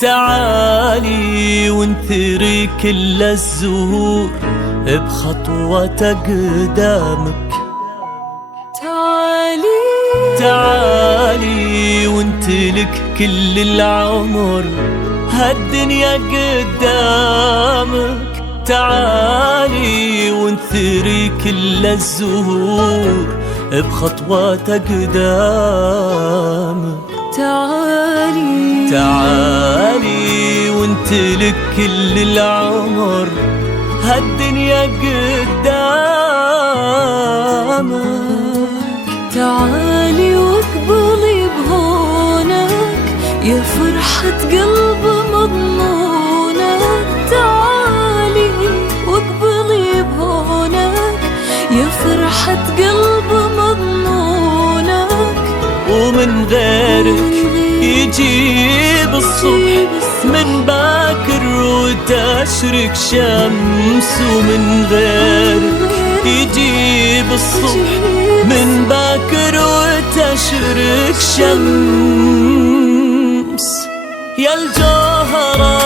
تعالي وانثري كل الزهور بخطوة قدامك. تعالي وانتلك كل العمر هالدنيا قدامك. تعالي وانثري كل الزهور بخطوة قدامك. تعالي وانتلك كل العمر هالدنيا قدامك. تعالي واقبلي بهونك يا فرحة قلب مضمونك. تعالي واقبلي بهونك يا فرحة قلب مضمونك. ومن غيرك يجيب الصبح من باكر وتشرق شمس. ومن غيرك يجيب الصبح من باكر وتشرق شمس. يا الجوهرة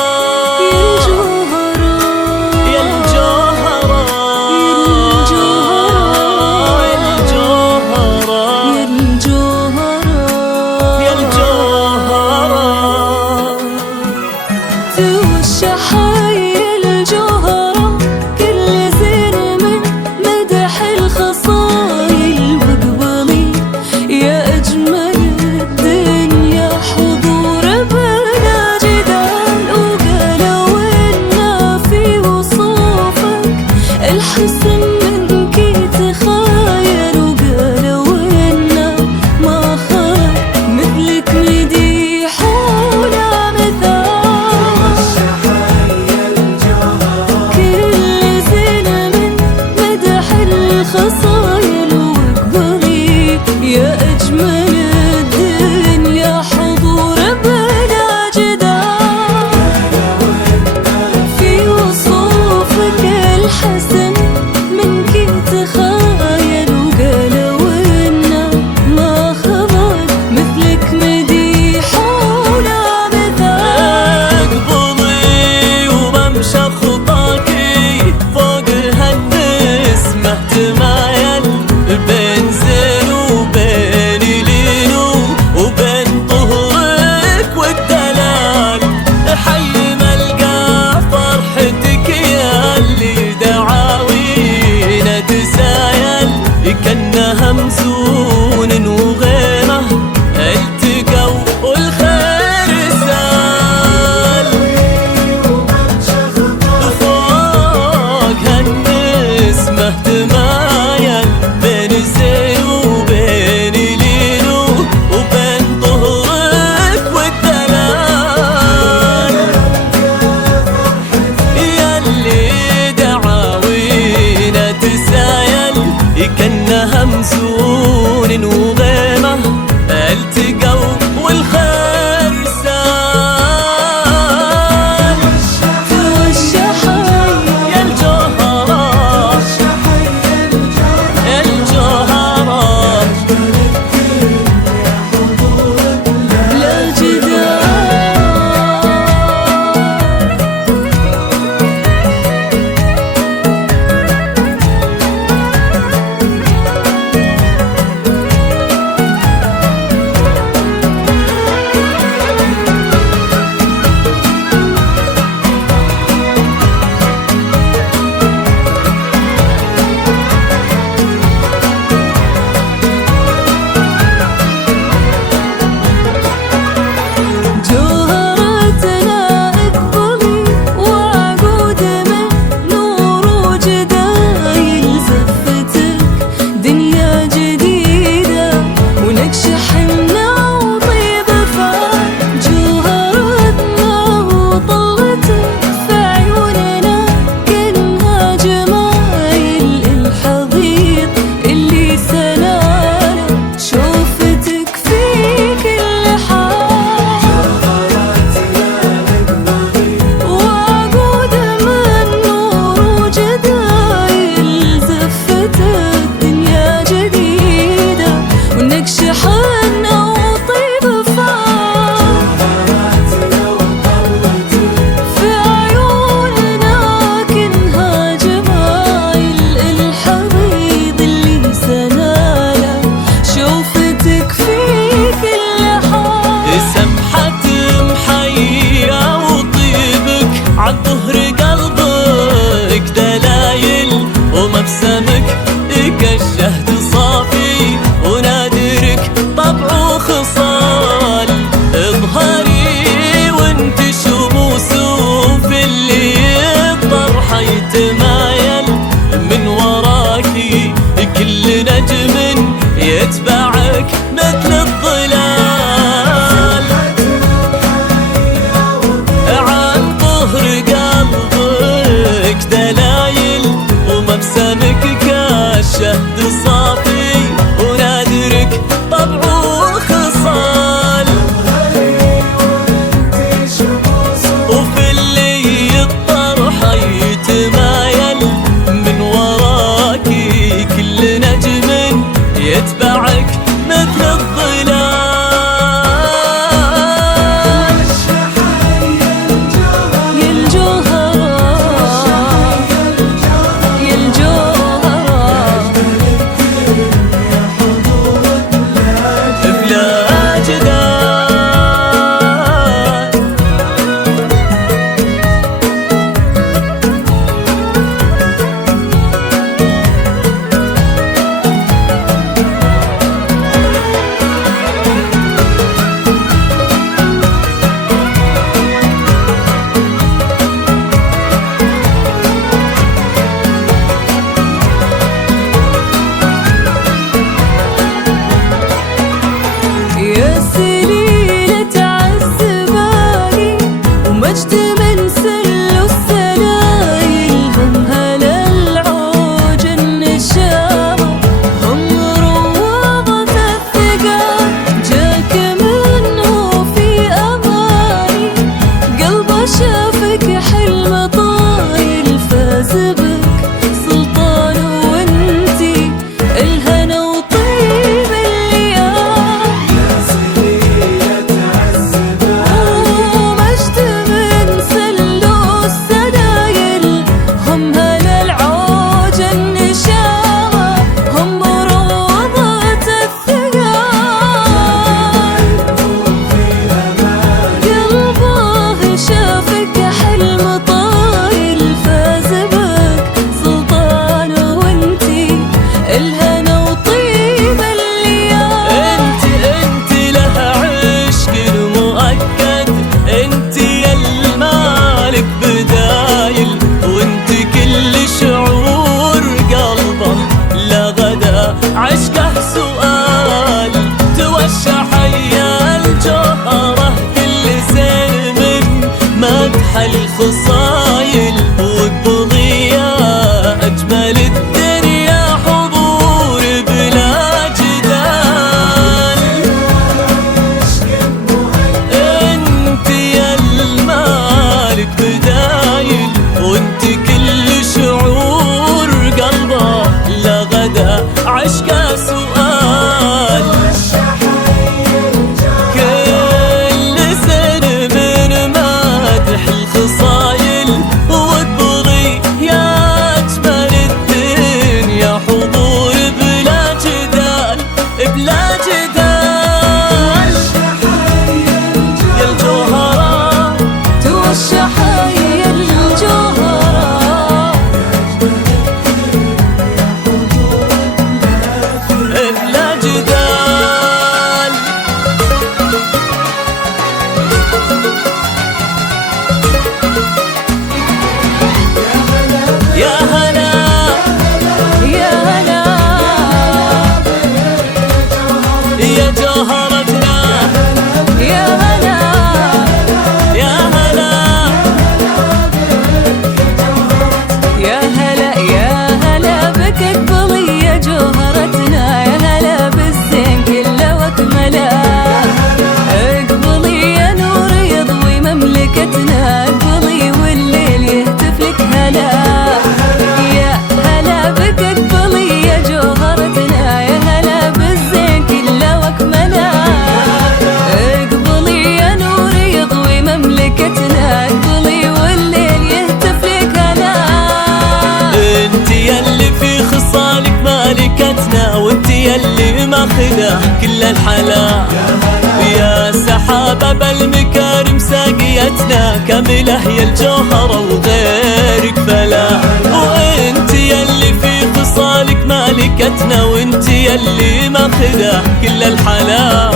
كاملة يا الجوهرة وغيرك فلا. وانت يلي في خصالك مالكتنا، وانت يلي ماخذة كل الحلا.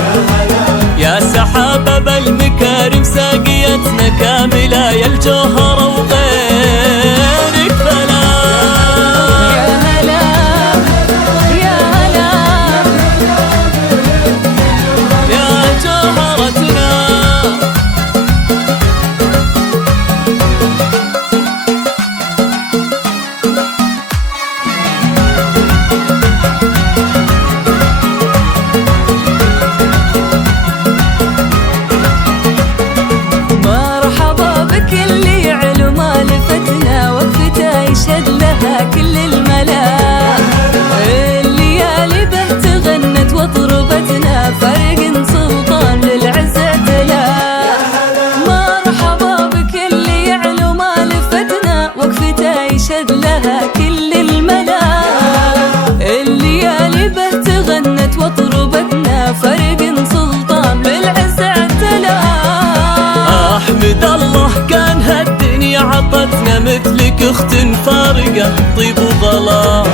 يا سحابة بالمكارم ساقيتنا كاملة يا الجوهرة وغيرك فلا. يا هلا يا هلا يا جوهرتنا. مرحبا بكل علو مالفتنا، وقفتها يشهد لها كل الملا. الليالي به تغنت وطربتنا، فرق سلطان للعزة تلا. مرحبا بكل علو مالفتنا، وقفتها يشهد لها كل الملا. الليالي به تغنت وطربتنا، فرق سلطان بالعزة تلا. احمد الله كان هالدنيا عطتنا مثلك اخت فارقة طيب وغلا.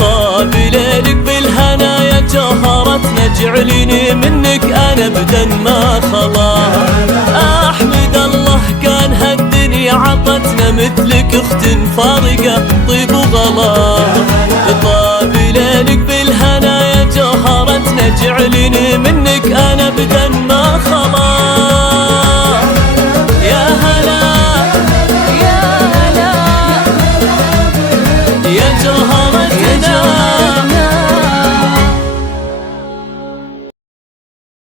طاب ليلك بالهنا يا جوهرتنا، جعليني منك انا ابدا ما خلا. احمد الله كان هالدنيا عطتنا مثلك اخت فارقة طيب وغلا. طاب ليلك بالهنا يا جوهرتنا، جعليني منك انا ابدا ما خلا. يا هلا يا هلا يا